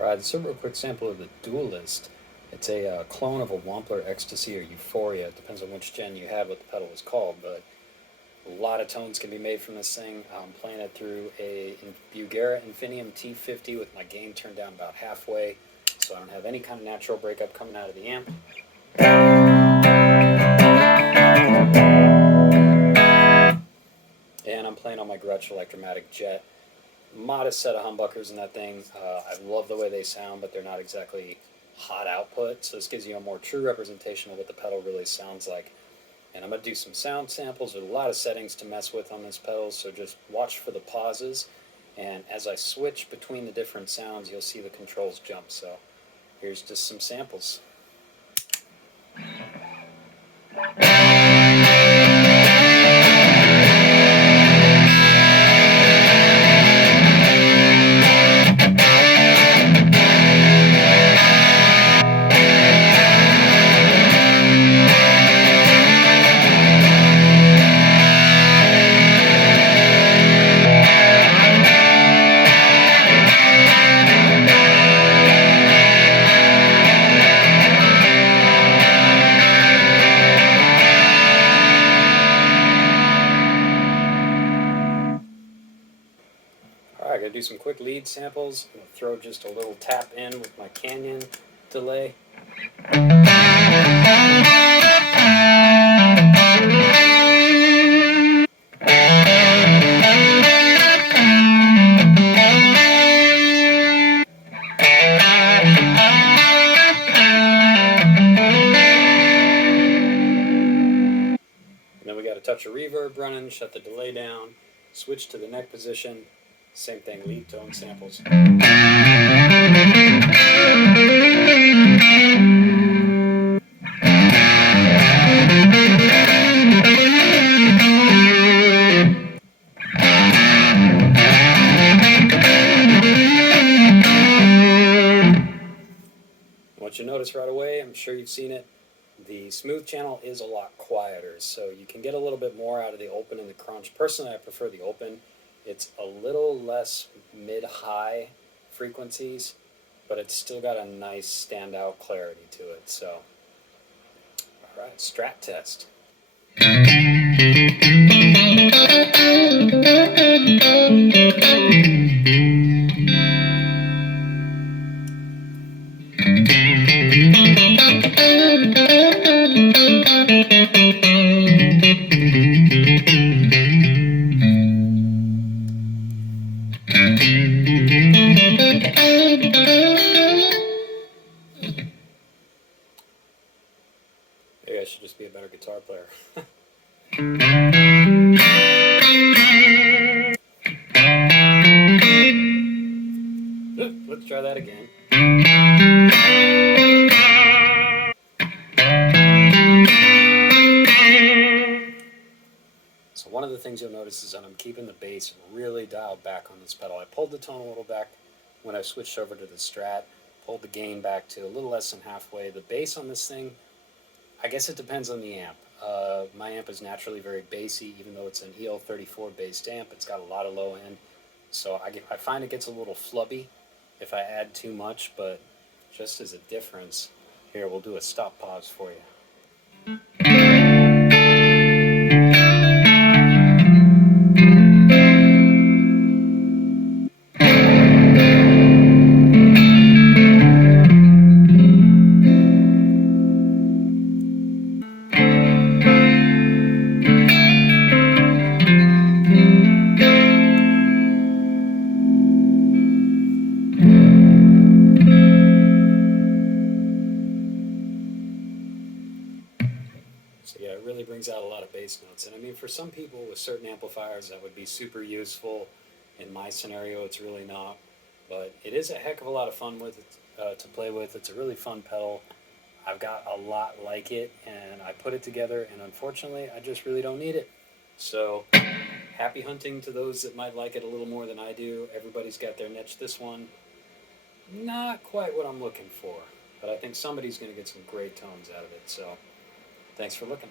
Alright, this is a real quick sample of the Dualist. It's a clone of a Wampler Ecstasy or Euphoria. It depends on which gen you have, what the pedal is called, but a lot of tones can be made from this thing. I'm playing it through a Bugera Infinium T50 with my gain turned down about halfway, so I don't have any kind of natural breakup coming out of the amp. And I'm playing on my Gretsch Electromatic Jet. Modest set of humbuckers in that thing. I love the way they sound, but they're not exactly hot output, so this gives you a more true representation of what the pedal really sounds like. And I'm going to do some sound samples. There's a lot of settings to mess with on this pedal, so just watch for the pauses. And as I switch between the different sounds, you'll see the controls jump. So here's just some samples. Alright, I'm going to do some quick lead samples. I'm going to throw just a little tap in with my Canyon delay. And then we got a touch of reverb running, shut the delay down, switch to the neck position, same thing, lead tone samples. What you notice right away, I'm sure you've seen it, the smooth channel is a lot quieter, so you can get a little bit more out of the open and the crunch. Personally, I prefer the open. It's a little less mid-high frequencies, but it's still got a nice standout clarity to it. So, alright, Strat test. Maybe I should just be a better guitar player. Let's try that again. So one of the things you'll notice is that I'm keeping the bass really dialed back on this pedal. I pulled the tone a little back when I switched over to the Strat, pulled the gain back to a little less than halfway. The bass on this thing, I guess it depends on the amp. My amp is naturally very bassy, even though it's an EL34 based amp. It's got a lot of low end, so I find it gets a little flubby if I add too much, but just as a difference, here we'll do a stop pause for you. So yeah, it really brings out a lot of bass notes. And I mean, for some people with certain amplifiers, that would be super useful. In my scenario, it's really not. But it is a heck of a lot of fun with it, to play with. It's a really fun pedal. I've got a lot like it, and I put it together, and unfortunately, I just really don't need it. So, happy hunting to those that might like it a little more than I do. Everybody's got their niche. This one, not quite what I'm looking for. But I think somebody's going to get some great tones out of it. So, thanks for looking.